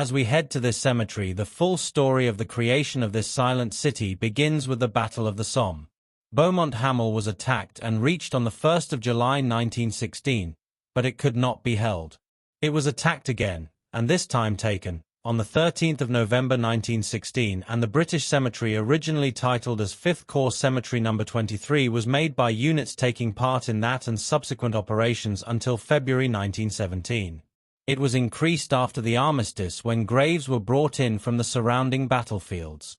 As we head to this cemetery, the full story of the creation of this silent city begins with the Battle of the Somme. Beaumont Hamel was attacked and reached on the 1st of July 1916, but it could not be held. It was attacked again, and this time taken, on the 13th of November 1916, and the British cemetery, originally titled as 5th Corps Cemetery No. 23, was made by units taking part in that and subsequent operations until February 1917. It was increased after the armistice when graves were brought in from the surrounding battlefields.